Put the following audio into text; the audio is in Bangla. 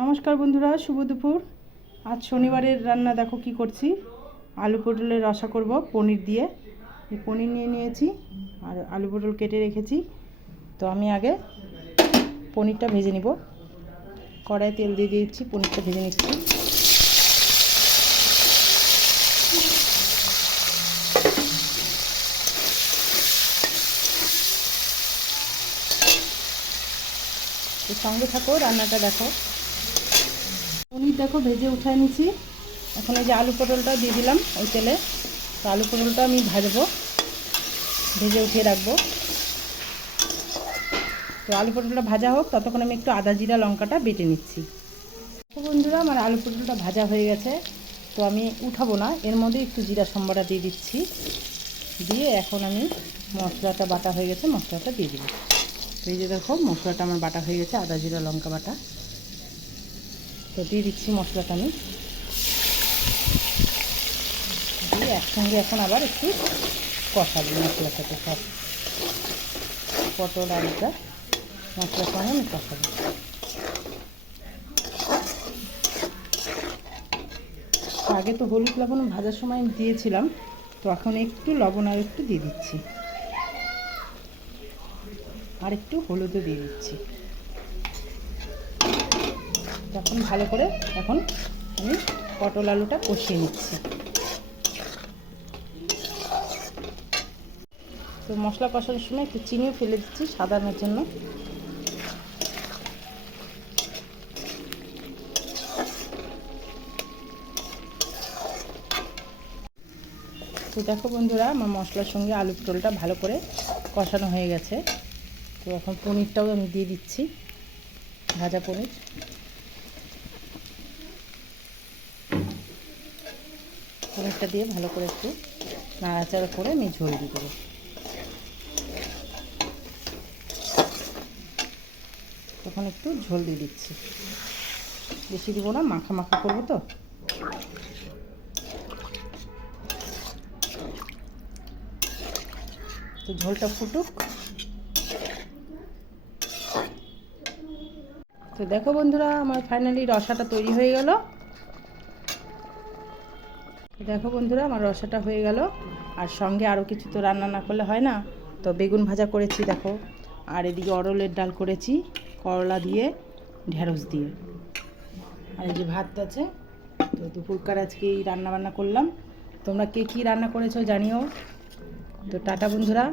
নমস্কার বন্ধুরা, শুভ দুপুর। আজ শনিবারের রান্না দেখো কি করছি। আলু পটলের রসা করব পনির দিয়ে। এই পনির নিয়ে নিয়েছি আর আলু পটল কেটে রেখেছি। তো আমি আগে পনিরটা ভেজে নিব। কড়াইয়ে তেল দিয়ে দিয়েছি, পনিরটা ভেজে নিচ্ছি। তো সঙ্গে থাকো, রান্নাটা দেখো। পনির দেখো ভেজে উঠায় নিয়েছি। এখন এই যে আলু পটলটা দিয়ে দিলাম ওই তেলে। তো আলু পটলটা আমি ভাজবো, ভেজে উঠিয়ে রাখবো। তো আলু পটলটা ভাজা হোক, ততক্ষণ আমি একটু আদা জিরা লঙ্কাটা বেটে নিচ্ছি। তো বন্ধুরা, আমার আলু পটলটা ভাজা হয়ে গেছে। তো আমি উঠাবো না, এর মধ্যে একটু জিরা সম্বারা দিয়ে দিচ্ছি। দিয়ে এখন আমি মশলাটা বাটা হয়ে গেছে, মশলাটা দিয়ে দিব। তো এই যে দেখো, মশলাটা আমার বাটা হয়ে গেছে, আদা জিরা লঙ্কা বাটা। তো দিয়ে দিচ্ছি মশলাটা আমি, দিয়ে একসঙ্গে এখন আবার একটু কষাবো মশলার সাথে। সব পটল আলুটা মশলার সঙ্গে আমি কষাবো। আগে তো হলুদ লবণ ভাজার সময় দিয়েছিলাম, তো এখন একটু লবণ আর একটু দিয়ে দিচ্ছি, আর একটু হলুদও দিয়ে দিচ্ছি। তখন ভালো করে এখন আমি পটল আলুটা কষিয়ে নিচ্ছি। তো মশলা কষানোর সময় একটু চিনিও ফেলে দিচ্ছি সাদানোর জন্য। তো দেখো বন্ধুরা, আমার মশলার সঙ্গে আলু পটলটা ভালো করে কষানো হয়ে গেছে। তো এখন পনিরটাও আমি দিয়ে দিচ্ছি, ভাজা পনির। পনিরটা দিয়ে ভালো করে একটু নাড়াচাড়া করে আমি ঝোল দিয়ে দেবো। তখন একটু ঝোল দিয়ে দিচ্ছি, বেশি দিব না, মাখা মাখা করবো। তো ঝোলটা ফুটুক। তো দেখো বন্ধুরা, আমার ফাইনালি রসাটা তৈরি হয়ে গেল। দেখো বন্ধুরা, আমার রসাটা হয়ে গেল। আর সঙ্গে আরও কিছু তো রান্না না করলে হয় না। তো বেগুন ভাজা করেছি দেখো, আর এদিকে অরলের ডাল করেছি করলা দিয়ে, ঢেঁড়স দিয়ে। আর এই যে ভাত আছে। তো দুপুরকার আজকে এই রান্না বান্না করলাম। তোমরা কে কী রান্না করেছো জানিও। তো টাটা বন্ধুরা।